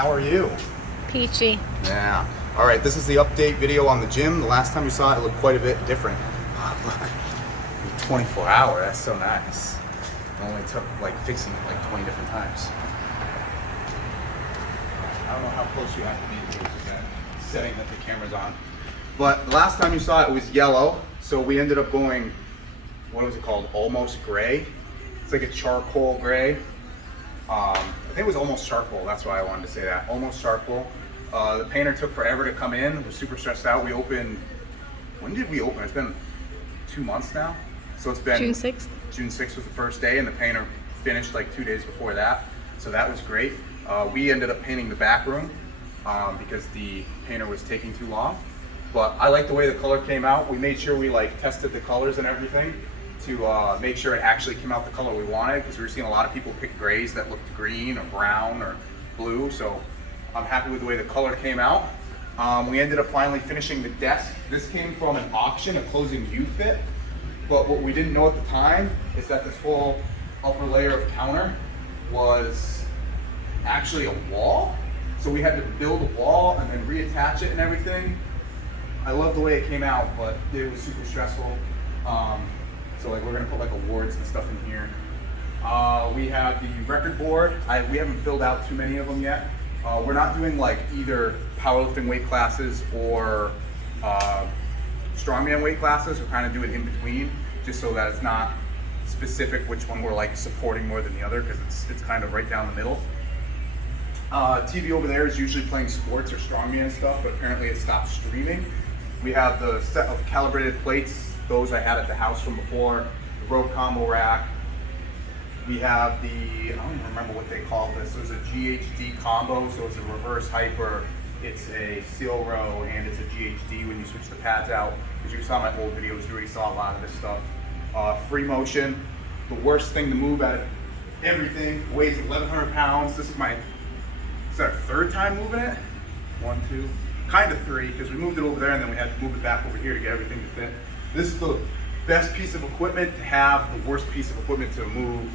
how are you? Peachy. Yeah. All right, this is the update video on the gym. The last time you saw it, it looked quite a bit different. Oh, look, 24 hour, that's so nice. It only took like fixing it like 20 different times. I don't know how close you have to be to that setting that the camera's on. But the last time you saw it was yellow, so we ended up going, what was it called? Almost gray. It's like a charcoal gray. I think it was almost charcoal, that's why I wanted to say that. Almost charcoal. The painter took forever to come in. Was super stressed out. We opened, when did we open? It's been 2 months now. So it's been June 6th. June 6th was the first day, and the painter finished like 2 days before that. So that was great. We ended up painting the back room because the painter was taking too long. But I like the way the color came out. We made sure we like tested the colors and everything to make sure it actually came out the color we wanted, because we were seeing a lot of people pick grays that looked green or brown or blue. So I'm happy with the way the color came out. We ended up finally finishing the desk. This came from an auction, a closing view fit. But what we didn't know at the time is that this whole upper layer of counter was actually a wall. So we had to build a wall and then reattach it and everything. I love the way it came out, but it was super stressful. So like we're gonna put like awards and stuff in here. We have the record board. We haven't filled out too many of them yet. We're not doing like either powerlifting weight classes or strongman weight classes. We're kind of doing in between, just so that it's not specific which one we're like supporting more than the other, because it's kind of right down the middle. TV over there is usually playing sports or strongman stuff, but apparently it stopped streaming. We have the set of calibrated plates. Those I had at the house from before. The rope combo rack. We have the, I don't even remember what they call this. It was a GHD combo, so it's a reverse hyper, it's a seal row, and it's a GHD when you switch the pads out. As you saw my old videos, you already saw a lot of this stuff. Free motion, the worst thing to move out of everything, weighs 1,100 pounds. This is our third time moving it? 1, 2, kind of 3, because we moved it over there and then we had to move it back over here to get everything to fit. This is the best piece of equipment to have, the worst piece of equipment to move.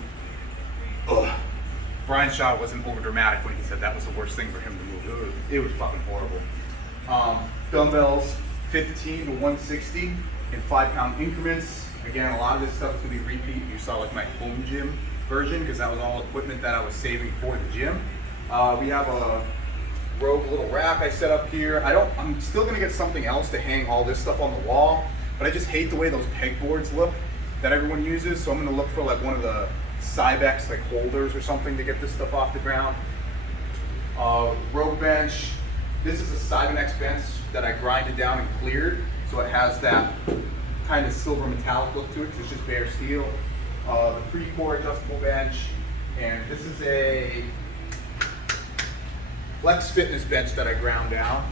Ugh. Brian Shaw wasn't over dramatic when he said that was the worst thing for him to move. It was fucking horrible. Dumbbells, 15 to 160 in 5-pound increments. Again, a lot of this stuff could be repeat. You saw like my home gym version, because that was all equipment that I was saving for the gym. We have a rogue little rack I set up here. I'm still gonna get something else to hang all this stuff on the wall, but I just hate the way those pegboards look that everyone uses. So I'm gonna look for like one of the Cybex like holders or something to get this stuff off the ground. Rogue bench. This is a Cybex bench that I grinded down and cleared, so it has that kind of silver metallic look to it, because it's just bare steel. The Pre-Core adjustable bench, and this is a Flex Fitness bench that I ground down.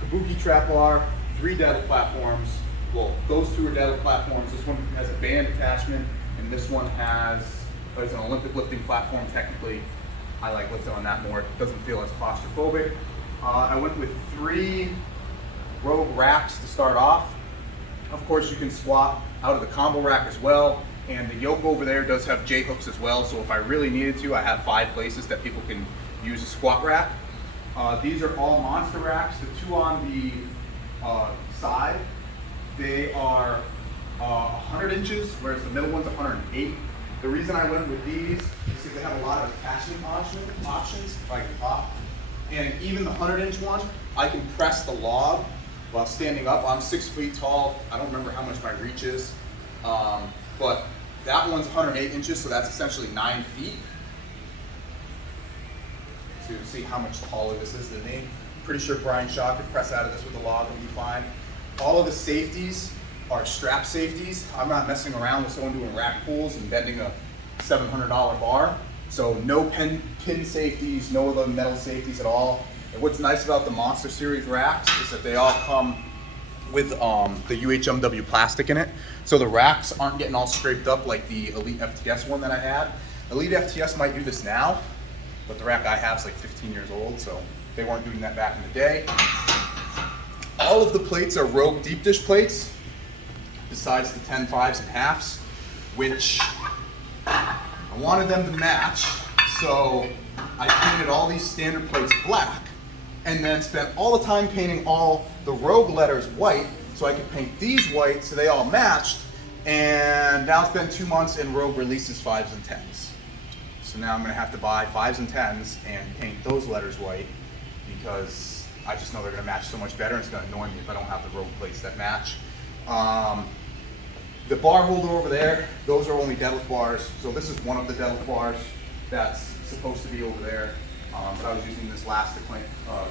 Kabuki trap bar, 3 deadlift platforms. Well, those 2 are deadlift platforms. This one has a band attachment, and this one is an Olympic lifting platform technically. I like lifting on that more. It doesn't feel as claustrophobic. I went with 3 Rogue racks to start off. Of course, you can squat out of the combo rack as well. And the yoke over there does have J-hooks as well. So if I really needed to, I have 5 places that people can use a squat rack. These are all monster racks. The 2 on the side, they are 100 inches, whereas the middle one's 108. The reason I went with these is because they have a lot of attachment options, if I can talk. And even the 100-inch one, I can press the log while standing up. I'm 6 feet tall. I don't remember how much my reach is, but that one's 108 inches, so that's essentially 9 feet. To see how much taller this is than me. Pretty sure Brian Shaw could press out of this with a log and be fine. All of the safeties are strap safeties. I'm not messing around with someone doing rack pulls and bending a $700 bar. So no pin safeties, no of the metal safeties at all. And what's nice about the Monster Series racks is that they all come with the UHMW plastic in it. So the racks aren't getting all scraped up like the Elite FTS one that I had. Elite FTS might do this now, but the rack I have is like 15 years old, so they weren't doing that back in the day. All of the plates are Rogue deep dish plates, besides the 10 5s and halves, which I wanted them to match, so I painted all these standard plates black and then spent all the time painting all the Rogue letters white so I could paint these white so they all matched. And now it's been 2 months and Rogue releases 5s and 10s. So now I'm gonna have to buy 5s and 10s and paint those letters white because I just know they're gonna match so much better, and it's gonna annoy me if I don't have the Rogue plates that match. The bar holder over there, those are only deadlift bars. So this is one of the deadlift bars that's supposed to be over there. But I was using this last to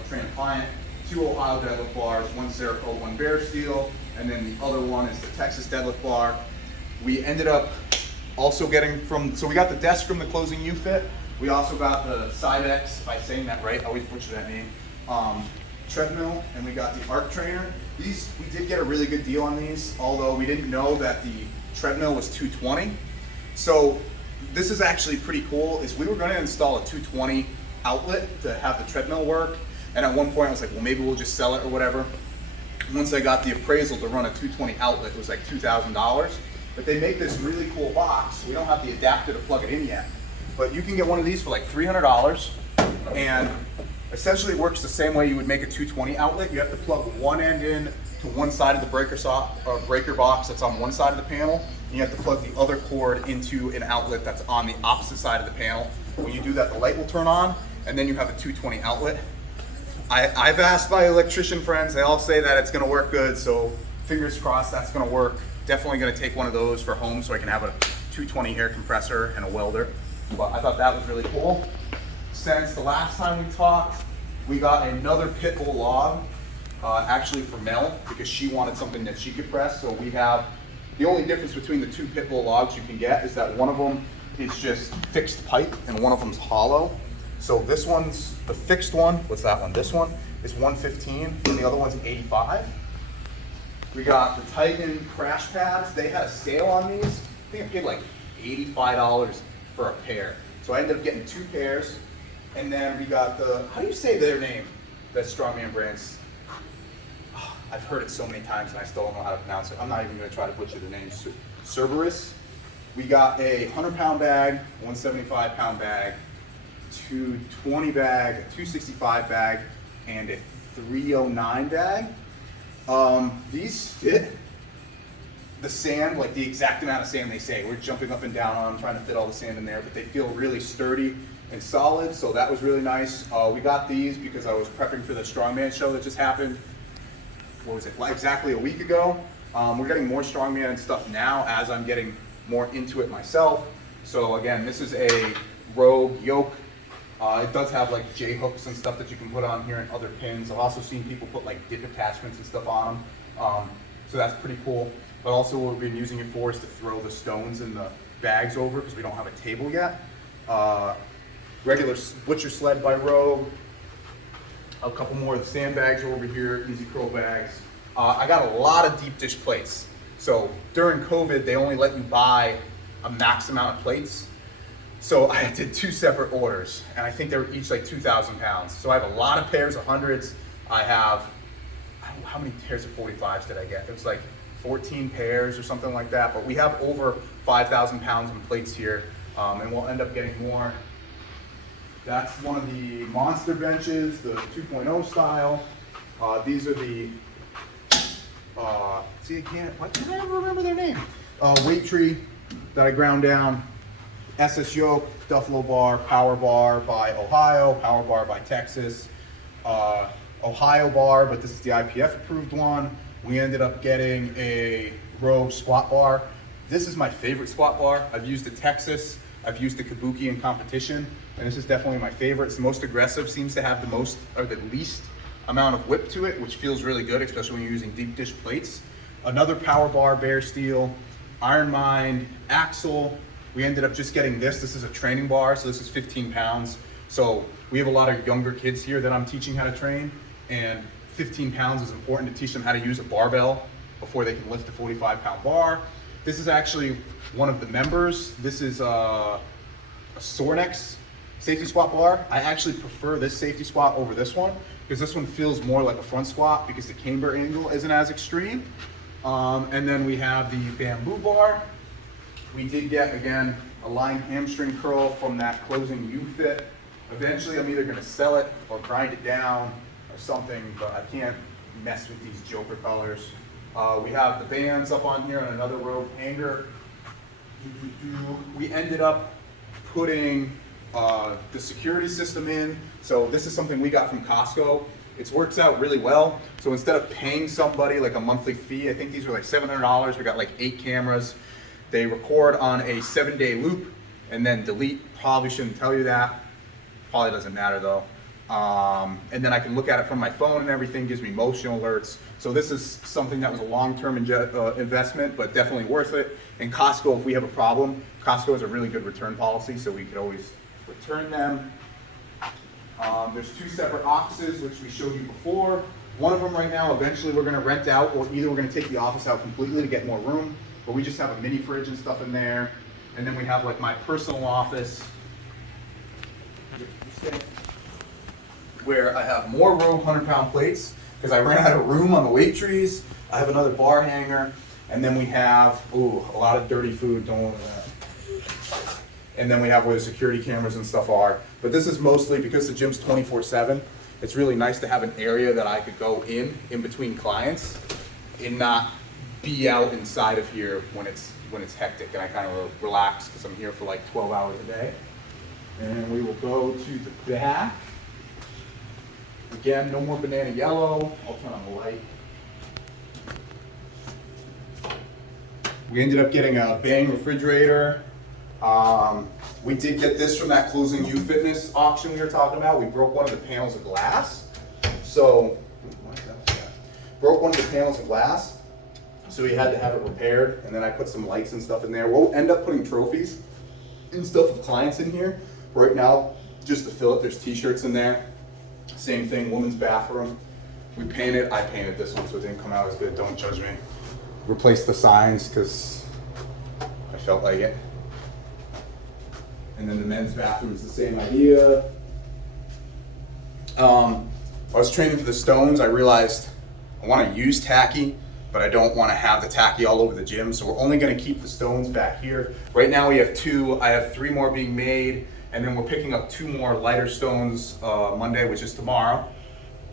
train a client. 2 Ohio deadlift bars, 1 Cerakote, 1 Bear Steel, and then the other one is the Texas deadlift bar. We ended up also getting so we got the desk from the Closing U Fit. We also got the Cybex, if I'm saying that right, I always butcher that name, treadmill, and we got the Arc Trainer. These, we did get a really good deal on these, although we didn't know that the treadmill was $220. So this is actually pretty cool, is we were gonna install a $220 outlet to have the treadmill work. And at one point I was like, well, maybe we'll just sell it or whatever. Once I got the appraisal to run a $220 outlet, it was like $2,000. But they make this really cool box. We don't have the adapter to plug it in yet. But you can get one of these for like $300. And essentially it works the same way you would make a 220 outlet. You have to plug one end in to one side of the breaker box that's on one side of the panel. And you have to plug the other cord into an outlet that's on the opposite side of the panel. When you do that, the light will turn on, and then you have a 220 outlet. I've asked my electrician friends, they all say that it's gonna work good, so fingers crossed that's gonna work. Definitely gonna take one of those for home so I can have a 220 air compressor and a welder. But I thought that was really cool. Since the last time we talked, we got another pit bull log, actually for Mel, because she wanted something that she could press. So we have, the only difference between the 2 pit bull logs you can get is that one of them is just fixed pipe and one of them's hollow. So this one's the fixed one. What's that one? This one is 115 and the other one's 85. We got the Titan crash pads. They had a sale on these. I think I paid like $85 for a pair. So I ended up getting 2 pairs. And then we got the, how do you say their name? That Strongman brands. Oh, I've heard it so many times and I still don't know how to pronounce it. I'm not even gonna try to butcher the name. Cerberus. We got a 100-pound bag, 175 pound bag, 220 bag, a 265 bag, and a 309 bag. These fit the sand, like the exact amount of sand they say. We're jumping up and down on them, trying to fit all the sand in there, but they feel really sturdy and solid, so that was really nice. We got these because I was prepping for the Strongman show that just happened. What was it, exactly a week ago. We're getting more Strongman stuff now as I'm getting more into it myself. So again, this is a Rogue yoke. It does have like J hooks and stuff that you can put on here and other pins. I've also seen people put like dip attachments and stuff on them. So that's pretty cool. But also what we've been using it for is to throw the stones and the bags over because we don't have a table yet. Regular butcher sled by Rogue. A couple more of the sandbags over here, easy curl bags. I got a lot of deep dish plates. So during COVID, they only let you buy a max amount of plates. So I did 2 separate orders, and I think they were each like 2,000 pounds. So I have a lot of pairs of 100s. I don't know how many pairs of 45s did I get? It was like 14 pairs or something like that. But we have over 5,000 pounds in plates here, and we'll end up getting more. That's one of the monster benches, the 2.0 style. These are the, why can't I ever remember their name? Weight tree that I ground down. SS yoke, Duffalo bar, power bar by Ohio, power bar by Texas. Ohio bar, but this is the IPF approved one. We ended up getting a Rogue squat bar. This is my favorite squat bar. I've used the Texas, I've used the Kabuki in competition, and this is definitely my favorite. It's the most aggressive, seems to have the most or the least amount of whip to it, which feels really good, especially when you're using deep dish plates. Another power bar, Bear Steel, Iron Mind, Axle. We ended up just getting this. This is a training bar, so this is 15 pounds. So we have a lot of younger kids here that I'm teaching how to train, and 15 pounds is important to teach them how to use a barbell before they can lift a 45-pound bar. This is actually one of the members. This is a Sornex safety squat bar. I actually prefer this safety squat over this one because this one feels more like a front squat because the camber angle isn't as extreme. And then we have the bamboo bar. We did get, again, a line hamstring curl from that Closing U Fit. Eventually I'm either gonna sell it or grind it down or something, but I can't mess with these Joker colors. We have the bands up on here on another rope hanger. We ended up putting the security system in. So this is something we got from Costco. It works out really well. So instead of paying somebody like a monthly fee, I think these were like $700. We got like 8 cameras. They record on a 7-day loop and then delete. Probably shouldn't tell you that. Probably doesn't matter though. And then I can look at it from my phone and everything, gives me motion alerts. So this is something that was a long-term investment, but definitely worth it. And Costco, if we have a problem, Costco has a really good return policy, so we could always return them. There's 2 separate offices, which we showed you before. One of them right now, eventually we're gonna rent out, or either we're gonna take the office out completely to get more room, but we just have a mini fridge and stuff in there. And then we have like my personal office, where I have more room, 100-pound plates, because I ran out of room on the weight trees. I have another bar hanger, and then we have, a lot of dirty food, don't want that. And then we have where the security cameras and stuff are. But this is mostly, because the gym's 24/7, it's really nice to have an area that I could go in between clients and not be out inside of here when it's hectic, and I kind of relax because I'm here for like 12 hours a day. And we will go to the back. Again, no more banana yellow. I'll turn on the light. We ended up getting a Bang refrigerator. We did get this from that Closing You Fitness auction we were talking about. We broke one of the panels of glass. So, broke one of the panels of glass. So we had to have it repaired. And then I put some lights and stuff in there. We'll end up putting trophies and stuff of clients in here. Right now, just to fill it, there's t-shirts in there. Same thing, women's bathroom. I painted this one so it didn't come out as good, don't judge me. Replaced the signs because I felt like it. And then the men's bathroom is the same idea. I was training for the stones. I realized I want to use tacky, but I don't want to have the tacky all over the gym. So we're only going to keep the stones back here. Right now we have 2. I have 3 more being made. And then we're picking up 2 more lighter stones Monday, which is tomorrow.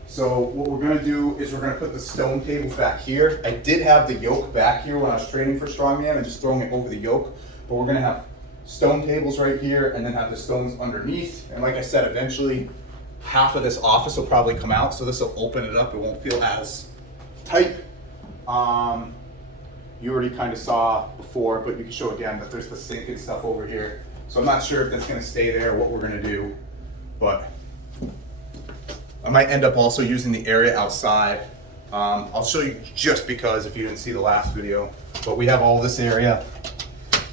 So what we're gonna do is we're gonna put the stone tables back here. I did have the yoke back here when I was training for Strongman and just throwing it over the yoke. But we're gonna have stone tables right here and then have the stones underneath. And like I said, eventually half of this office will probably come out. So this will open it up. It won't feel as tight. You already kind of saw before, but you can show again that there's the sink and stuff over here. So I'm not sure if that's gonna stay there, what we're gonna do, but I might end up also using the area outside. I'll show you just because if you didn't see the last video, but we have all this area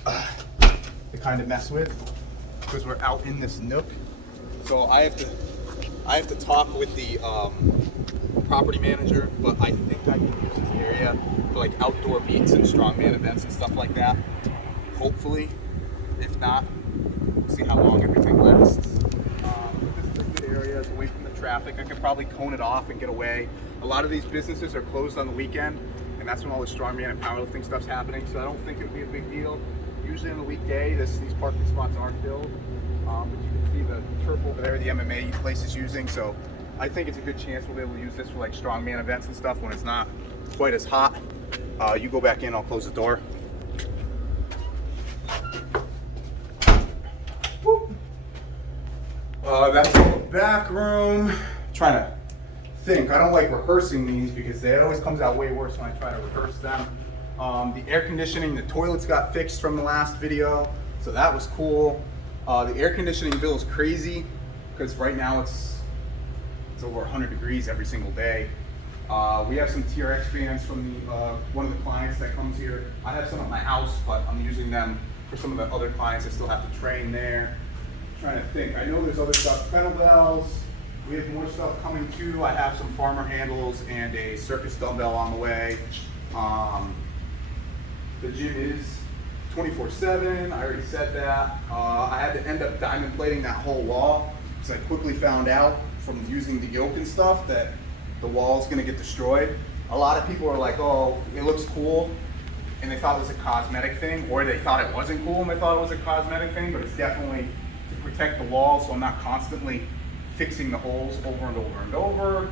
to kind of mess with because we're out in this nook. So I have to talk with the property manager, but I think I can use this area for like outdoor meets and strongman events and stuff like that. Hopefully, if not, we'll see how long everything lasts. This is a good area, it's away from the traffic. I could probably cone it off and get away. A lot of these businesses are closed on the weekend, and that's when all the strongman and powerlifting stuff's happening, so I don't think it would be a big deal. Usually on the weekday, these parking spots aren't filled, but you can see the turf over there the MMA place is using, so I think it's a good chance we'll be able to use this for like strongman events and stuff when it's not quite as hot. You go back in, I'll close the door. That's the back room. Trying to think. I don't like rehearsing these because it always comes out way worse when I try to rehearse them. The air conditioning, the toilets got fixed from the last video, so that was cool. The air conditioning bill is crazy because right now it's over 100 degrees every single day. We have some TRX bands from one of the clients that comes here. I have some at my house, but I'm using them for some of the other clients that still have to train there. Trying to think. I know there's other stuff, kettlebells. We have more stuff coming too. I have some farmer handles and a circus dumbbell on the way. The gym is 24/7. I already said that. I had to end up diamond plating that whole wall because I quickly found out from using the yoke and stuff that the wall is going to get destroyed. A lot of people are like, oh, it looks cool, and they thought it was a cosmetic thing, or they thought it wasn't cool and they thought it was a cosmetic thing, but it's definitely a protect the wall so I'm not constantly fixing the holes over and over and over.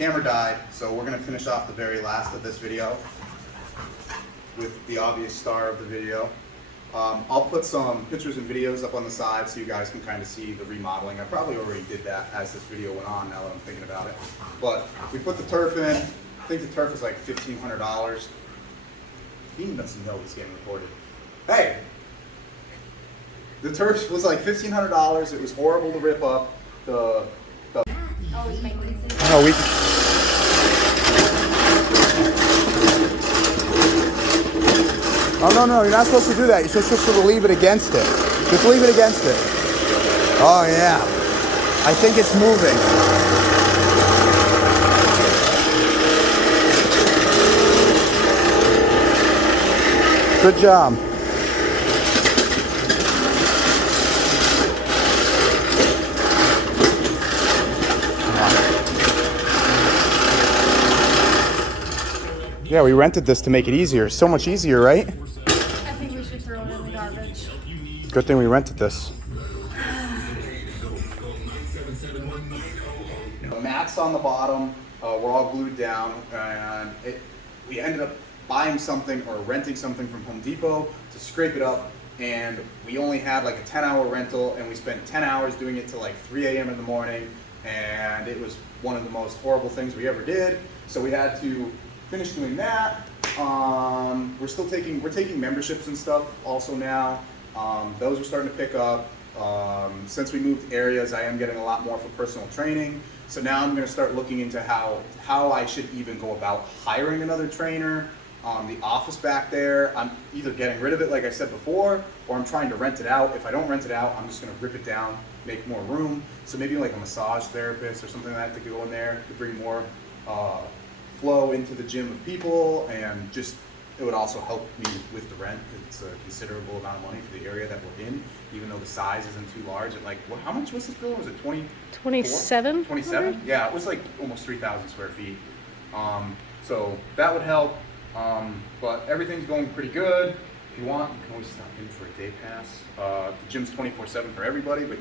Hammer died, so we're gonna finish off the very last of this video with the obvious star of the video. I'll put some pictures and videos up on the side so you guys can kind of see the remodeling. I probably already did that as this video went on, now that I'm thinking about it. But we put the turf in. I think the turf is like $1,500. He doesn't know he's getting recorded. Hey! The turf was like $1,500. It was horrible to rip up. Oh, Oh, no, you're not supposed to do that. You're supposed to leave it against it. Just leave it against it. Oh, yeah. I think it's moving. Good job. Yeah, we rented this to make it easier. So much easier, right? I think we should throw it in the garbage. Good thing we rented this. The mats on the bottom were all glued down, and we ended up buying something or renting something from Home Depot to scrape it up, and we only had like a 10-hour rental, and we spent 10 hours doing it till like 3 a.m. in the morning, and it was one of the most horrible things we ever did. So we had to finish doing that. We're taking memberships and stuff also now. Those are starting to pick up. Since we moved areas, I am getting a lot more for personal training. So now I'm going to start looking into how I should even go about hiring another trainer. The office back there, I'm either getting rid of it like I said before, or I'm trying to rent it out. If I don't rent it out, I'm just going to rip it down, make more room. So maybe like a massage therapist or something like that to go in there to bring more flow into the gym of people, and just it would also help me with the rent because it's a considerable amount of money for the area that we're in, even though the size isn't too large. And like, how much was this building? Was it 27? 27? Yeah, it was like almost 3,000 square feet. So that would help. But everything's going pretty good. If you want, you can always stop in for a day pass. The gym's 24/7 for everybody, but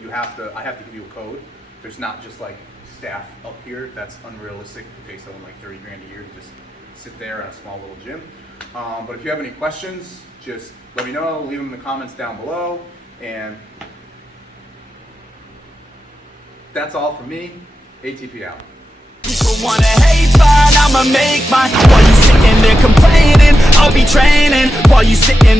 I have to give you a code. There's not just like staff up here. That's unrealistic to pay someone like 30 grand a year to just sit there in a small little gym. But if you have any questions, just let me know, leave them in the comments down below. And that's all from me. ATP out. People wanna hate, but I'ma make mine. While you sitting there complaining, I'll be training. While you sitting